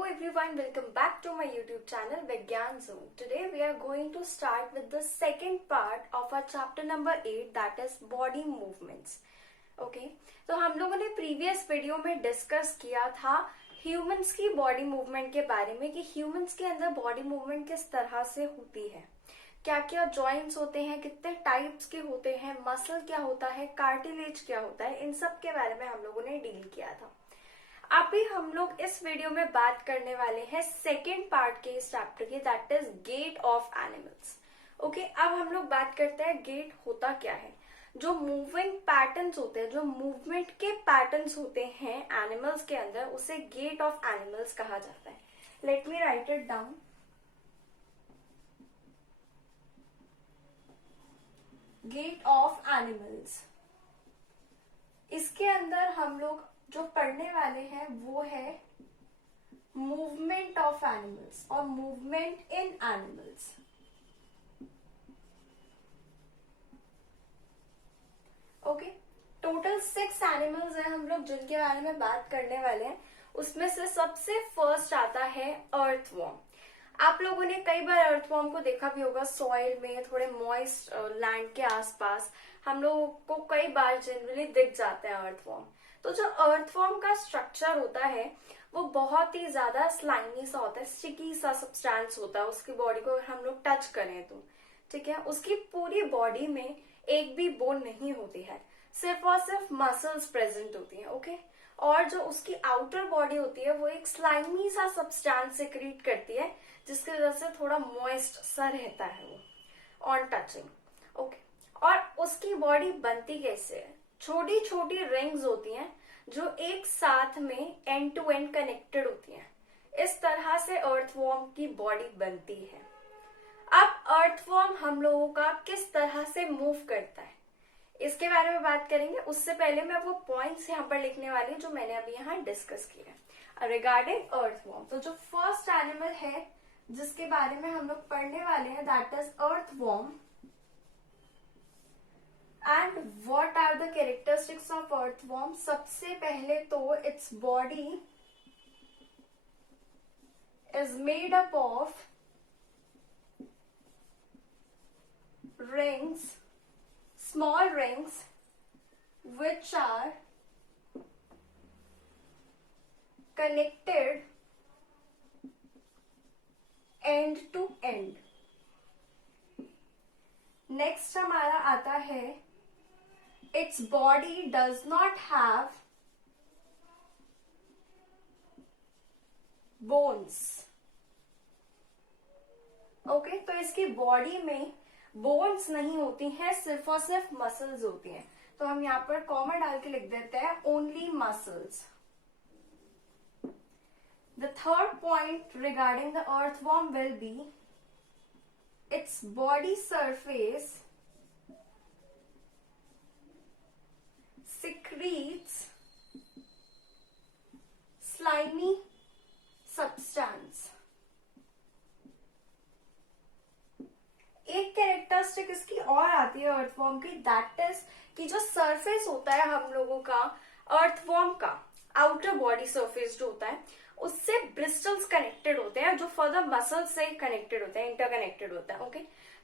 Hello everyone, welcome back to my YouTube channel Vigyan Zone. Today we are going to start with the second part of our chapter number 8, that is body movements. Okay, तो हम लोगों ने previous video में discuss किया था humans की body movement के बारे में कि ह्यूमंस के अंदर बॉडी मूवमेंट किस तरह से होती है, क्या क्या जॉइंट्स होते हैं, कितने टाइप्स के होते हैं, मसल क्या होता है, कार्टिलेज क्या होता है, इन सब के बारे में हम लोगों ने डील किया था. अभी हम लोग इस वीडियो में बात करने वाले हैं सेकेंड पार्ट के इस चैप्टर की, that is get of animals. Okay, अब हम लोग बात करते हैं गेट होता क्या है. जो मूविंग पैटर्न्स होते हैं, जो मूवमेंट के पैटर्न्स होते हैं एनिमल्स के अंदर, उसे गेट ऑफ एनिमल्स कहा जाता है. Let me write it down. Get of animals, इसके अंदर हम लोग जो पढ़ने वाले हैं वो है मूवमेंट ऑफ एनिमल्स और movement in animals. Okay, total 6 animals हैं हम लोग जिनके बारे में बात करने वाले हैं. उसमें से सबसे फर्स्ट आता है अर्थवॉर्म. आप लोगों ने कई बार अर्थवॉर्म को देखा भी होगा सॉइल में, थोड़े मॉइस्ट लैंड के आसपास हम लोगों को कई बार जनरली दिख जाते हैं अर्थवॉर्म. तो जो अर्थवॉर्म का स्ट्रक्चर होता है वो बहुत ही ज्यादा स्लाइमी सा होता है, स्टिकी सा सब्सटेंस होता है. उसकी बॉडी को अगर हम लोग टच करें तो ठीक है, उसकी पूरी बॉडी में एक भी बोन नहीं होती है, सिर्फ और सिर्फ मसल्स प्रेजेंट होती हैं. ओके, और जो उसकी आउटर बॉडी होती है वो एक स्लाइमी सा सब्सटेंस सिक्रीट करती है, जिसकी वजह से थोड़ा मॉइस्ट सा रहता है वो ऑन टचिंग. ओके, और उसकी बॉडी बनती कैसे है? छोटी छोटी रिंग्स होती हैं जो एक साथ में एंड टू एंड कनेक्टेड होती हैं. इस तरह से अर्थवॉर्म की बॉडी बनती है. अब अर्थवॉर्म हम लोगों का किस तरह से मूव करता है इसके बारे में बात करेंगे. उससे पहले मैं वो पॉइंट्स यहाँ पर लिखने वाली हूँ जो मैंने अभी यहाँ डिस्कस किए हैं रिगार्डिंग अर्थवॉर्म. तो जो फर्स्ट एनिमल है जिसके बारे में हम लोग पढ़ने वाले हैं that is earthworm. And what are the characteristics of earthworm? सबसे पहले तो its body is made up of rings, small rings which are connected end to end. Next हमारा आता है its body does not have bones. Okay, तो इसकी body में bones नहीं होती हैं, सिर्फ और सिर्फ मसल्स होती हैं. तो हम यहाँ पर कॉमा डाल के लिख देते हैं only muscles. The third point regarding the earthworm will be its body surface secretes slimy substance. एक कैरेक्टरिस्टिक इसकी और आती है अर्थवॉर्म की, दैट इज कि जो सरफेस होता है हम लोगों का अर्थवॉर्म का, आउटर बॉडी सरफेस जो होता है उससे ब्रिस्टल्स कनेक्टेड होते हैं जो फर्दर मसल से कनेक्टेड होते हैं, इंटरकनेक्टेड होता है. ओके,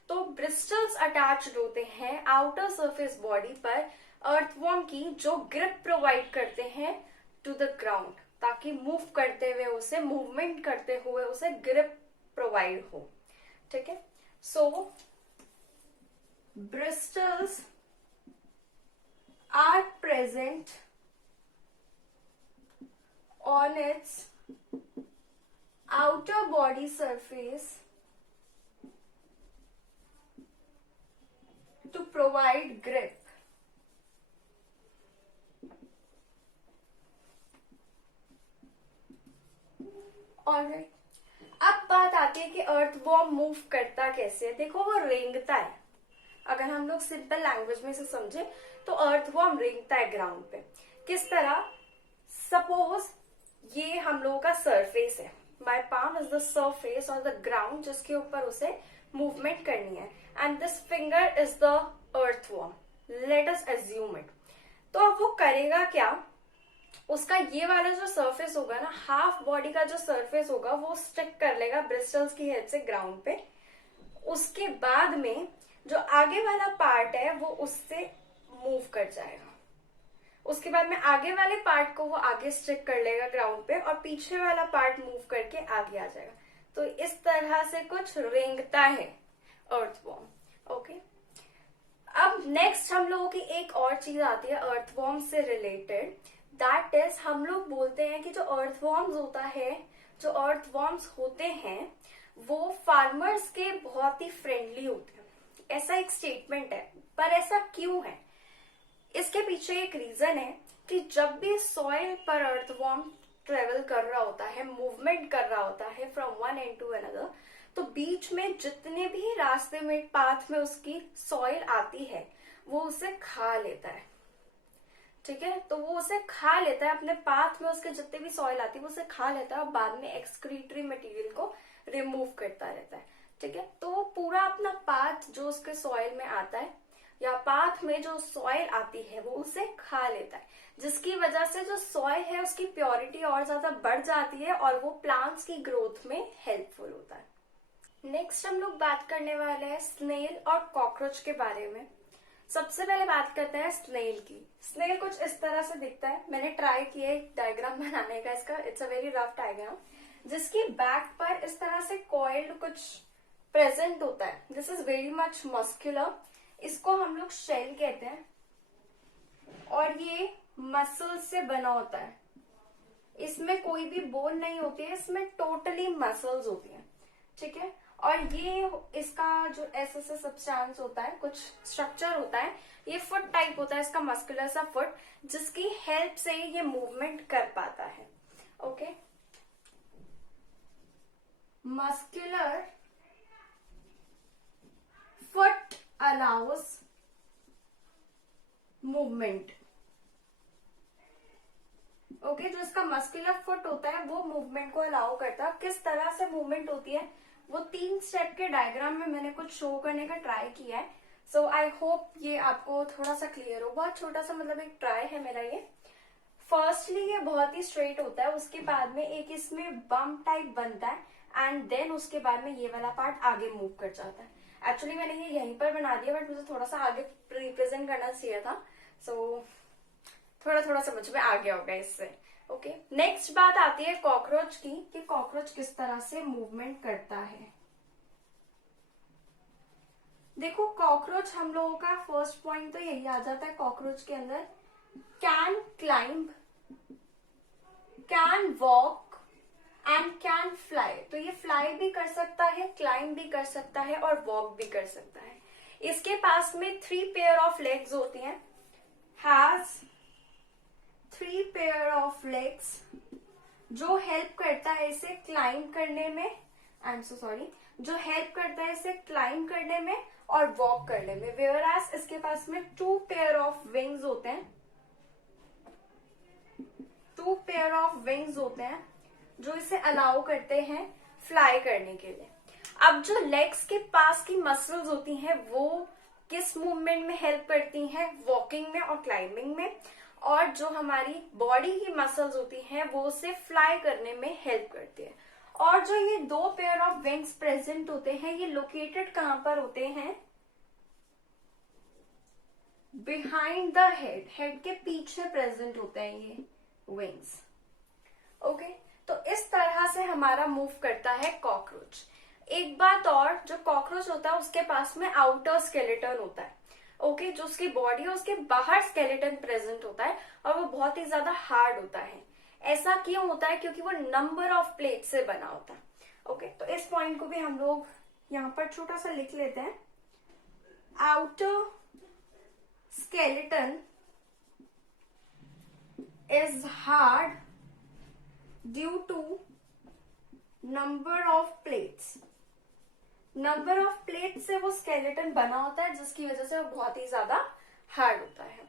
तो ब्रिस्टल्स अटैच्ड होते हैं आउटर सरफेस बॉडी पर अर्थवॉर्म की, जो ग्रिप प्रोवाइड करते हैं टू द ग्राउंड, ताकि मूव करते हुए उसे, मूवमेंट करते हुए उसे ग्रिप प्रोवाइड हो. ठीक है, so bristles are present on its outer body surface to provide grip. Alright, अब बात आती है कि अर्थवॉर्म मूव करता कैसे है. देखो, वो रेंगता है. अगर हम लोग सिंपल लैंग्वेज में से समझे तो अर्थवॉर्म रेंगता है ग्राउंड पे. किस तरह? सपोज ये हम लोगों का सरफेस है, my palm is the surface और द ग्राउंड जिसके ऊपर उसे मूवमेंट करनी है, and this finger is the earthworm. Let us assume it. तो अब वो करेगा क्या? उसका ये वाला जो सरफेस होगा ना, हाफ बॉडी का जो सरफेस होगा वो स्टिक कर लेगा ब्रिस्टल्स की हेल्प से ग्राउंड पे। उसके बाद में जो आगे वाला पार्ट है वो उससे मूव कर जाएगा। उसके बाद में आगे वाले पार्ट को वो आगे स्टिक कर लेगा ग्राउंड पे और पीछे वाला पार्ट मूव करके आगे आ जाएगा। तो इस तरह से कुछ रेंगता है अर्थवॉर्म। ओके, अब नेक्स्ट हम लोगों की एक और चीज आती है अर्थवॉर्म से रिलेटेड, दैट इज हम लोग बोलते हैं कि जो अर्थवॉर्म्स होते हैं वो फार्मर्स के बहुत ही फ्रेंडली होते हैं। ऐसा एक स्टेटमेंट है, पर ऐसा क्यों है? इसके पीछे एक रीजन है कि जब भी सॉइल पर अर्थवॉर्म ट्रेवल कर रहा होता है, मूवमेंट कर रहा होता है from one end to another, तो बीच में जितने भी रास्ते में, पाथ में उसकी सॉइल आती है वो उसे खा लेता है। ठीक है, तो वो उसे खा लेता है, अपने पाथ में उसके जितने भी सॉइल आती है वो उसे खा लेता है और बाद में एक्सक्रीटरी मटेरियल को रिमूव करता रहता है। ठीक है, तो वो पूरा अपना पाथ जो उसके सॉइल में आता है या पाथ में जो सॉइल आती है वो उसे खा लेता है, जिसकी वजह से जो सॉइल है उसकी प्योरिटी और ज्यादा बढ़ जाती है और वो प्लांट्स की ग्रोथ में हेल्पफुल होता है। नेक्स्ट हम लोग बात करने वाले हैं स्नेल और कॉकरोच के बारे में। सबसे पहले बात करते हैं स्नेल की। स्नेल कुछ इस तरह से दिखता है। मैंने ट्राई किया एक डायग्राम बनाने का इसका, it's a very rough diagram, जिसकी बैक पर इस तरह से कॉइल्ड कुछ प्रेजेंट होता है। This is very much muscular. इसको हम लोग शेल कहते हैं और ये मसल से बना होता है। इसमें कोई भी बोन नहीं होती है, इसमें टोटली मसल्स होती हैं। ठीक है, और ये इसका जो ऐसा सा सब्सटेंस होता है, कुछ स्ट्रक्चर होता है, ये फुट टाइप होता है इसका, मस्कुलर सा फुट, जिसकी हेल्प से ये मूवमेंट कर पाता है। Okay, muscular foot allows movement. Okay, जो इसका मस्कुलर फुट होता है वो मूवमेंट को अलाउ करता है। किस तरह से मूवमेंट होती है वो 3 स्टेप के डायग्राम में मैंने कुछ शो करने का ट्राई किया है। सो आई होप ये आपको थोड़ा सा क्लियर हो। बहुत छोटा सा मतलब एक ट्राई है मेरा ये। फर्स्टली ये बहुत ही स्ट्रेट होता है, उसके बाद में एक इसमें बम्प टाइप बनता है एंड देन उसके बाद में ये वाला पार्ट आगे मूव कर जाता है। एक्चुअली मैंने ये यहीं पर बना दिया बट मुझे थोड़ा सा आगे रिप्रेजेंट करना चाहिए था, सो थोड़ा समझ में आ गया होगा इससे। ओके, नेक्स्ट बात आती है कॉकरोच की, कि कॉकरोच किस तरह से मूवमेंट करता है। देखो, कॉकरोच हम लोगों का फर्स्ट पॉइंट तो यही आ जाता है कॉकरोच के अंदर, can climb, can walk and can fly. तो ये फ्लाई भी कर सकता है, क्लाइंब भी कर सकता है और वॉक भी कर सकता है। इसके पास में 3 पेयर ऑफ लेग्स होती हैं, हैज 3 पेयर ऑफ लेग्स, जो हेल्प करता है इसे क्लाइंब करने में, आई एम सो सॉरी, जो हेल्प करता है इसे क्लाइंब करने में और वॉक करने में। वेयर एज इसके पास में 2 पेयर ऑफ विंग्स होते हैं, 2 पेयर ऑफ विंग्स होते हैं जो इसे अलाउ करते हैं फ्लाई करने के लिए। अब जो लेग्स के पास की मसल्स होती हैं वो किस मूवमेंट में हेल्प करती हैं? वॉकिंग में और क्लाइंबिंग में। और जो हमारी बॉडी की मसल्स होती हैं वो उसे फ्लाई करने में हेल्प करती है। और जो ये 2 पेयर ऑफ विंग्स प्रेजेंट होते हैं ये लोकेटेड कहां पर होते हैं? बिहाइंड द हेड, हेड के पीछे प्रेजेंट होते हैं ये विंग्स। ओके, तो इस तरह से हमारा मूव करता है कॉकरोच। एक बात और, जो कॉकरोच होता है उसके पास में आउटर स्केलेटन होता है। ओके, जो उसकी बॉडी है उसके बाहर स्केलेटन प्रेजेंट होता है और वो बहुत ही ज्यादा हार्ड होता है। ऐसा क्यों होता है? क्योंकि वो नंबर ऑफ प्लेट से बना होता है। ओके, तो इस पॉइंट को भी हम लोग यहाँ पर छोटा सा लिख लेते हैं। Outer skeleton is hard due to number of plates. Number of plate से वो स्केलेटन बना होता है जिसकी वजह से वो बहुत ही ज्यादा हार्ड होता है।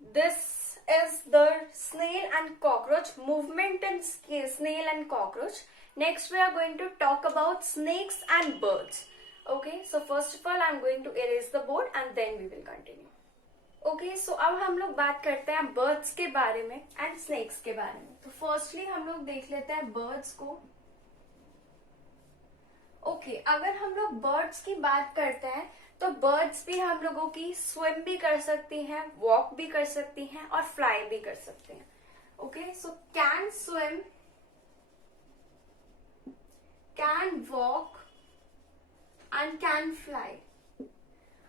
This is the snail and cockroach movement in snail and cockroach. Next we are going to talk about snakes and birds. Okay, so first of all I'm going to erase the board and then we will continue. Okay, so अब हम लोग बात करते हैं birds के बारे में and snacks के बारे में। तो फर्स्टली हम लोग देख लेते हैं बर्ड्स को। ओके, अगर हम लोग बर्ड्स की बात करते हैं तो बर्ड्स भी हम लोगों की स्विम भी कर सकती हैं, वॉक भी कर सकती हैं और फ्लाई भी कर सकते हैं। Okay, so can swim, can walk and can fly.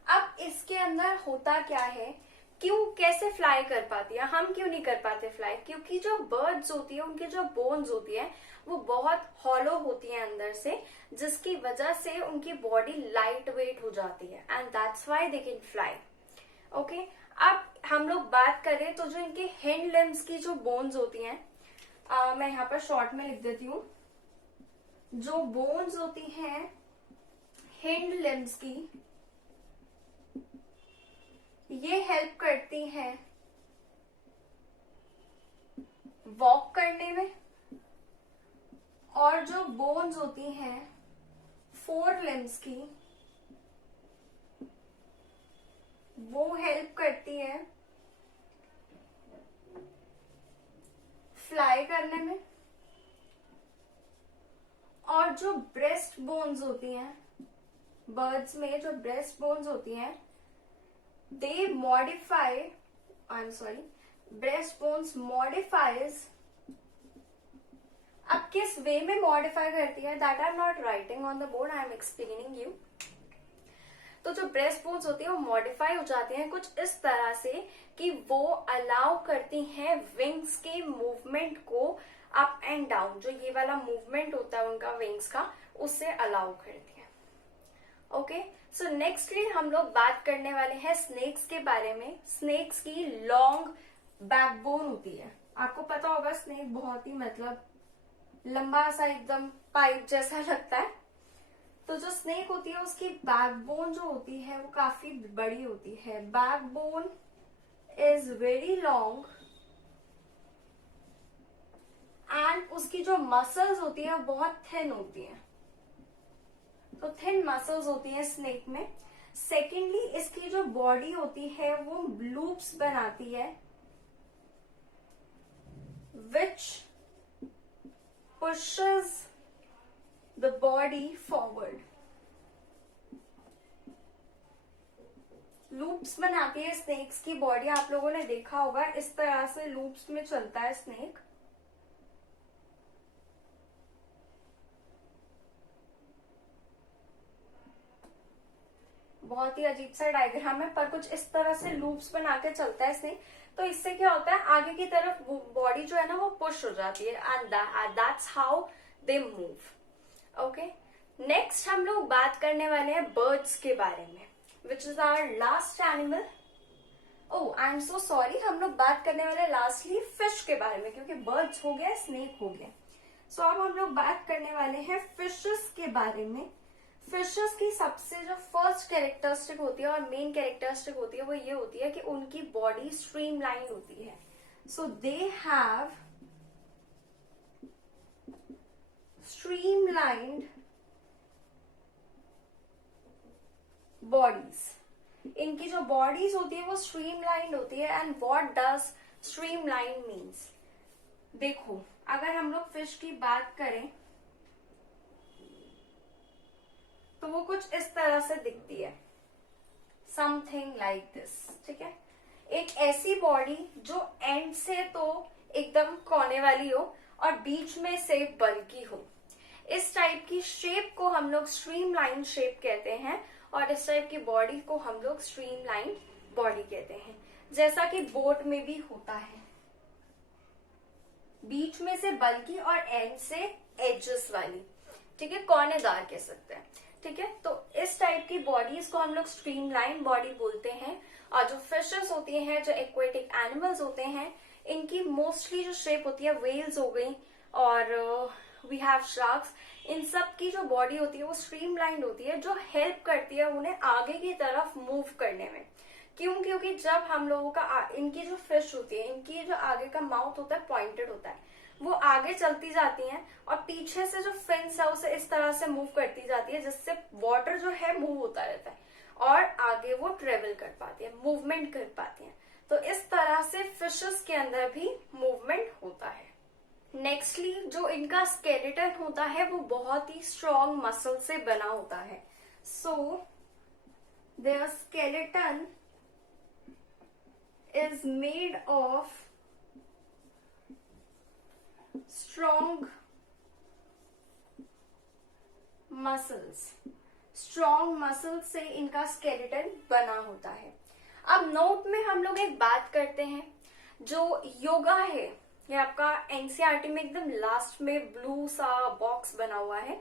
अब इसके अंदर होता क्या है, क्यों कैसे फ्लाई कर पाती है, हम क्यों नहीं कर पाते फ्लाई? क्योंकि जो बर्ड्स होती है उनकी जो बोन्स होती है वो बहुत हॉलो होती है अंदर से, जिसकी वजह से उनकी बॉडी लाइट वेट हो जाती है and that's why they can fly. Okay, अब हम लोग बात करें तो जो इनके हिंड लिम्स की जो बोन्स होती हैं, मैं यहाँ पर शॉर्ट में लिख देती हूँ। जो बोन्स होती हैं हिंड लिम्स की, ये हेल्प करती हैं वॉक करने में, और जो बोन्स होती हैं फोर लिम्स की, वो हेल्प करती है फ्लाई करने में। और जो ब्रेस्ट बोन्स होती हैं बर्ड्स में, जो ब्रेस्ट बोन्स होती हैं, they modify, I am sorry, breast bones modifies. अब किस वे में मॉडिफाई करती है, that I am not writing on the board, I am explaining you. तो जो ब्रेस्ट बोन्स होती है वो मॉडिफाई हो जाती हैं कुछ इस तरह से कि वो अलाउ करती हैं विंग्स के मूवमेंट को अप एंड डाउन। जो ये वाला मूवमेंट होता है उनका विंग्स का, उससे अलाउ करती है। ओके, सो नेक्स्टली हम लोग बात करने वाले हैं स्नेक्स के बारे में। स्नेक्स की लॉन्ग बैकबोन होती है। आपको पता होगा स्नेक बहुत ही मतलब लंबा सा एकदम पाइप जैसा लगता है। तो जो स्नेक होती है उसकी बैकबोन जो होती है वो काफी बड़ी होती है। Backbone is very long and उसकी जो मसल्स होती है वो बहुत थिन होती है। तो थिन मसल्स होती हैं स्नेक में। सेकेंडली, इसकी जो बॉडी होती है वो लूप्स बनाती है विच pushes the body forward। Loops बनाती है स्नेक्स की बॉडी। आप लोगों ने देखा होगा इस तरह से लूप्स में चलता है स्नेक। बहुत ही अजीब सा डायग्राम है, पर कुछ इस तरह से लूप्स बना के चलता है स्नेक। तो इससे क्या होता है, आगे की तरफ बॉडी जो है ना वो पुश हो जाती है and that's how they move. Okay, next हम लोग बात करने वाले हैं बर्ड्स के बारे में, which is our last animal. Oh, I am so sorry, हम लोग बात करने वाले लास्टली फिश के बारे में, क्योंकि बर्ड्स हो गया, स्नेक हो गया। सो अब हम लोग बात करने वाले हैं फिशेस के बारे में। फिशेस की सबसे जो फर्स्ट कैरेक्टरिस्टिक होती है और मेन कैरेक्टरिस्टिक होती है वो ये होती है कि उनकी बॉडी स्ट्रीमलाइन होती है। सो दे हैव स्ट्रीमलाइंड बॉडीज। इनकी जो बॉडीज होती है वो स्ट्रीमलाइंड होती है। And what does streamline means, देखो अगर हम लोग फिश की बात करें तो वो कुछ इस तरह से दिखती है, समथिंग लाइक दिस। ठीक है, एक ऐसी बॉडी जो एंड से तो एकदम कोने वाली हो और बीच में से बल्की हो। इस टाइप की शेप को हम लोग स्ट्रीमलाइन शेप कहते हैं और इस टाइप की बॉडी को हम लोग स्ट्रीमलाइन बॉडी कहते हैं। जैसा कि बोट में भी होता है, बीच में से बल्की और एंड से एजेस वाली। ठीक है, कोनेदार कह सकते हैं। ठीक है, तो इस टाइप की बॉडीज को हम लोग स्ट्रीमलाइन बॉडी बोलते हैं। और जो फिशेस होती हैं, जो एक्वेटिक एनिमल्स होते हैं, इनकी मोस्टली जो शेप होती है, वेल्स हो गई और वी हैव शार्क्स, इन सब की जो बॉडी होती है वो स्ट्रीमलाइन होती है, जो हेल्प करती है उन्हें आगे की तरफ मूव करने में। क्यों? क्योंकि जब हम लोगों का इनकी जो फिश होती है, इनकी जो आगे का माउथ होता है पॉइंटेड होता है, वो आगे चलती जाती हैं और पीछे से जो फिन्स है उसे इस तरह से मूव करती जाती है जिससे वाटर जो है मूव होता रहता है। और आगे वो ट्रेवल कर पाती है, मूवमेंट कर पाती हैं। तो इस तरह से फिशेस के अंदर भी मूवमेंट होता है। नेक्स्टली जो इनका स्केलेटन होता है वो बहुत ही स्ट्रॉन्ग मसल से बना होता है। So there skeleton is made of strong muscles. Strong muscles से इनका स्केलेटन बना होता है। अब नोट में हम लोग एक बात करते हैं, जो योगा है ये आपका एनसीईआरटी में एकदम लास्ट में ब्लू सा बॉक्स बना हुआ है,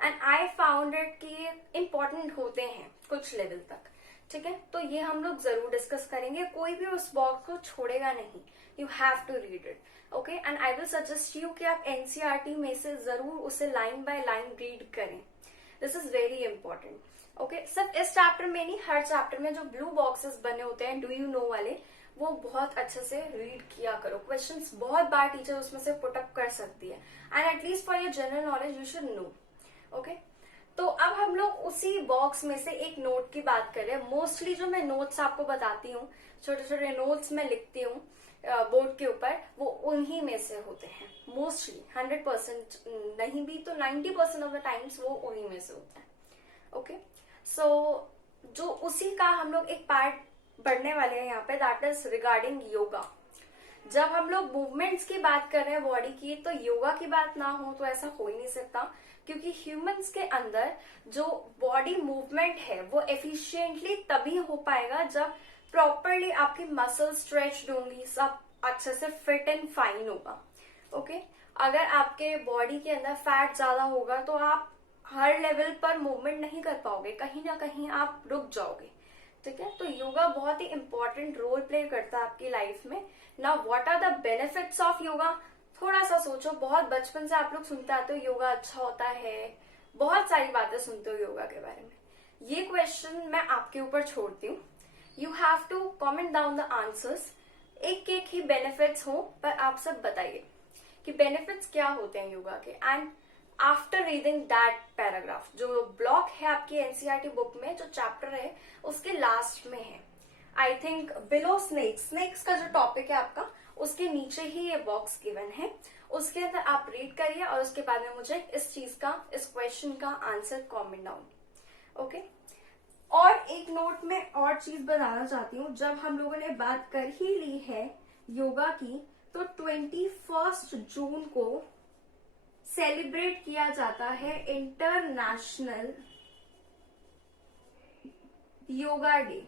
एंड आई फाउंड इट कि इम्पोर्टेंट होते हैं कुछ लेवल तक, ठीक है। तो ये हम लोग जरूर डिस्कस करेंगे, कोई भी उस बॉक्स को छोड़ेगा नहीं, you have to read it, okay. And I will suggest you कि आप एनसीईआरटी में से जरूर उसे लाइन बाय लाइन रीड करें, this is very important, okay. सिर्फ इस चैप्टर में नहीं, हर चैप्टर में जो ब्लू बॉक्सेस बने होते हैं डू यू नो वाले, वो बहुत अच्छे से रीड किया करो। क्वेश्चंस बहुत बार टीचर उसमें से पुट अप कर सकती है, and at least for your general knowledge you should know, okay. तो अब हम लोग उसी बॉक्स में से एक नोट की बात कर रहे हैं। मोस्टली जो मैं नोट्स आपको बताती हूँ, छोटे छोटे नोट्स मैं लिखती हूँ बोर्ड के ऊपर, वो उन्हीं में से होते हैं। मोस्टली 100% नहीं भी तो 90% ऑफ द टाइम्स वो उन्हीं में से होता है, ओके। सो जो उसी का हम लोग एक पार्ट पढ़ने वाले हैं यहाँ पे, दैट इज रिगार्डिंग योगा। जब हम लोग मूवमेंट्स की बात कर रहे हैं बॉडी की, तो योगा की बात ना हो तो ऐसा हो ही नहीं सकता, क्योंकि ह्यूमंस के अंदर जो बॉडी मूवमेंट है वो एफिशिएंटली तभी हो पाएगा जब प्रॉपरली आपकी मसल स्ट्रेच्ड होंगी, सब अच्छे से फिट एंड फाइन होगा, ओके। अगर आपके बॉडी के अंदर फैट ज्यादा होगा तो आप हर लेवल पर मूवमेंट नहीं कर पाओगे, कहीं ना कहीं आप रुक जाओगे, ठीक है। तो योगा बहुत ही इंपॉर्टेंट रोल प्ले करता है आपकी लाइफ में। Now what are the benefits of yoga, थोड़ा सा सोचो। बहुत बचपन से आप लोग सुनते आते हो योगा अच्छा होता है, बहुत सारी बातें सुनते हो योगा के बारे में। ये क्वेश्चन मैं आपके ऊपर छोड़ती हूँ, you have to comment down the answers. एक एक ही बेनिफिट्स हो, पर आप सब बताइए कि बेनिफिट्स क्या होते हैं योगा के। And after reading that paragraph, जो ब्लॉक है आपकी एनसीईआरटी बुक में, जो चैप्टर है उसके लास्ट में है, आई थिंक बिलो स्नेक्स का जो टॉपिक है आपका, उसके नीचे ही ये बॉक्स गिवन है, उसके अंदर आप रीड करिए और उसके बाद में मुझे इस चीज का, इस क्वेश्चन का आंसर कमेंट डाउन, ओके। और एक नोट में और चीज बताना चाहती हूँ, जब हम लोगों ने बात कर ही ली है योगा की, तो 21 जून को सेलिब्रेट किया जाता है इंटरनेशनल योगा डे।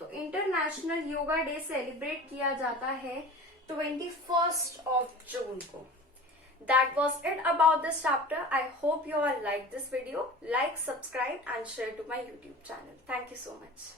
तो इंटरनेशनल योगा डे सेलिब्रेट किया जाता है 21 जून को। That was it about this chapter. I hope you all liked this video. Like, subscribe and share to my YouTube channel. Thank you so much.